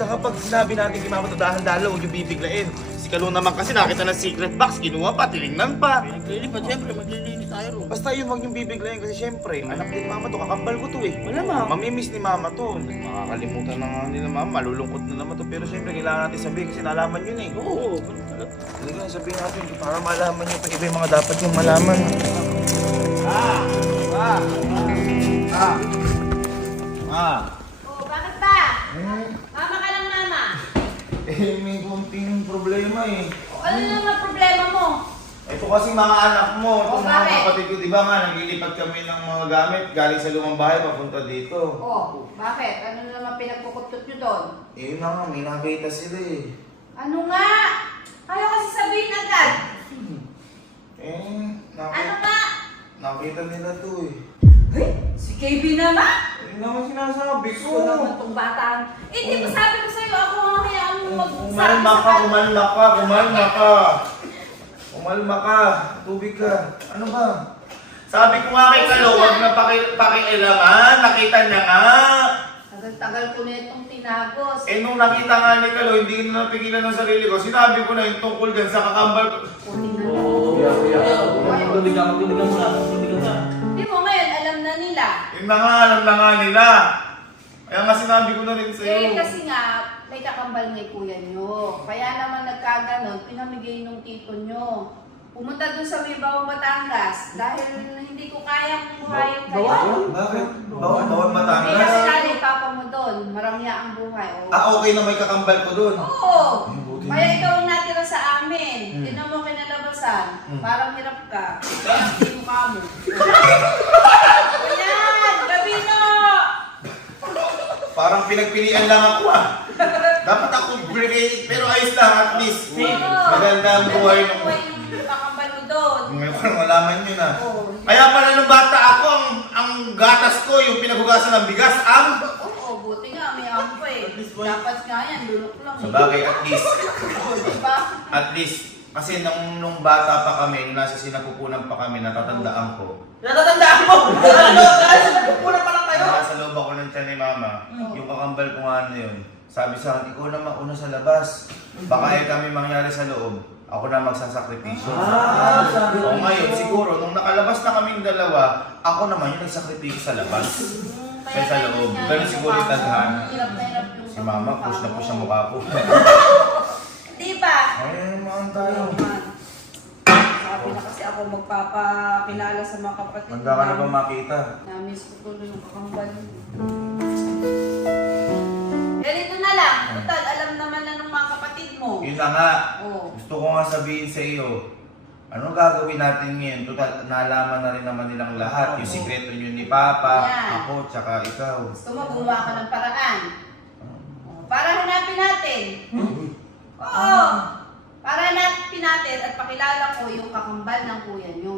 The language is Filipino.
Basta kapag sinabi natin kay Mama to dahan-dahan, huwag yung bibiglain. Si Kalo naman kasi nakita ng secret box, kinuha pa, tinignan pa. Pinaglilipat, siyempre, maglilinis tayo ro. Basta yun, huwag yung bibiglain kasi syempre, anak din ni Mama to, kakambal ko to eh. Malamang. Mamimiss ni Mama to. Makakalimutan na nga nila Mama, malulungkot na naman to. Pero syempre, kailangan natin sabihin kasi nalaman yun eh. Oo, ganun talaga. Talaga, sabihin natin para malaman nyo pa iba yung mga dapat yung malaman. Oh, bakit ba? Mama ka lang, mama. May konting problema eh. Ano naman problema mo? Ito kasi mga anak mo, itong mga bakit? kapatid ko, di ba nga, naglilipat kami ng mga gamit galing sa lumang bahay papunta dito. Oh, bakit? Ano naman pinagkukutot nyo doon? Eh, yun na nga, may nakita sila eh. Ano nga? Ayaw kasi sabihin agad. Eh, Ano nga? nakita nila to eh. Si KB naman? Yun naman sinasabi ko. Gusto naman itong bata. Eh, di ba sabi ko sa'yo, ako ang hayaan mo magsabi Umalma ka, umalma ka, umalma ka. Umalma ka, tubig ka. Ano ba? Sabi ko nga kay Kalo, huwag na pakialaman. Nakita niya nga. Tagal-tagal ko na itong tinagos. Eh nung nakita nga ni Kalo, hindi ko na napigilan ng sarili ko. Sinabi ko na yung tungkol dyan sa kakambal ko. Magduligan mo na. Di mo ngayon, alam na nila. Yun na nga, alam na nga nila. Kaya nga sinabi ko na rin Eh, sa'yo. kasi nga, may kakambal may kuya nyo. Kaya naman nagkaganon, pinamigay nung tito nyo. Pumunta dun sa Mibaw, Batangas dahil hindi ko kayang buhayin kayo. Bakit? Bawal Hindi Batangas? kasi nanay papa mo doon. Maramya ang buhay. Oh. Ah, okay na may kakambal ko doon. Oo. Ay, buti Kaya na. ikaw ang natira sa amin. Tinan mo kinalabasan. Parang hirap ka. Kaya hindi mo kamo. Ayan! Gabi no! Parang pinagpilian lang ako ah. Dapat ako brigade, pero ayos lang at least. Maganda ang buhay ng... Buhay yung kakambal mo doon. Ngayon ko lang malaman yun ah. Oo. Kaya pala nung bata ako, ang gatas ko, yung pinaghugasan ng bigas, Oo, buti nga, may ampo eh. Dapat nga yan, lulok lang Sa bagay, at least. Oo, diba? At least. Kasi nung bata pa kami, nung nasa sinapupunan pa kami, natatandaan ko. Natatandaan mo! Ano? Kahit sa nagpupunan pa lang kayo! Nasa loob ako ng tiyan ni Mama, yung kakambal ko nga ano yun. Sabi sa akin, ikaw na mauna sa labas. Baka eh kami mangyari sa loob, ako na magsasakripisyo. O ngayon, siguro, nung nakalabas na kaming dalawa, ako naman yung nagsakripisyo sa labas. Kaya sa loob. Ganun siguro yung tadhana. Hirap na hirap yung Si Mama, push na push ang mukha ko. Di ba? Ay, naman tayo. Sabi na kasi ako magpapakilala sa mga kapatid. Handa ka na ba makita? Namiss ko tuloy yung kakambal. Ganito na lang. Total, alam naman na ng mga kapatid mo. Yun na nga. Oo. Gusto ko nga sabihin sa iyo, ano gagawin natin ngayon? Total, nalaman na rin naman nilang lahat. Yung sikreto nyo ni Papa, Yan. ako, tsaka ikaw. Gusto mo gumawa ka ng paraan. Para hanapin natin. Oo. Para hanapin natin at pakilala ko yung kakambal ng kuya nyo.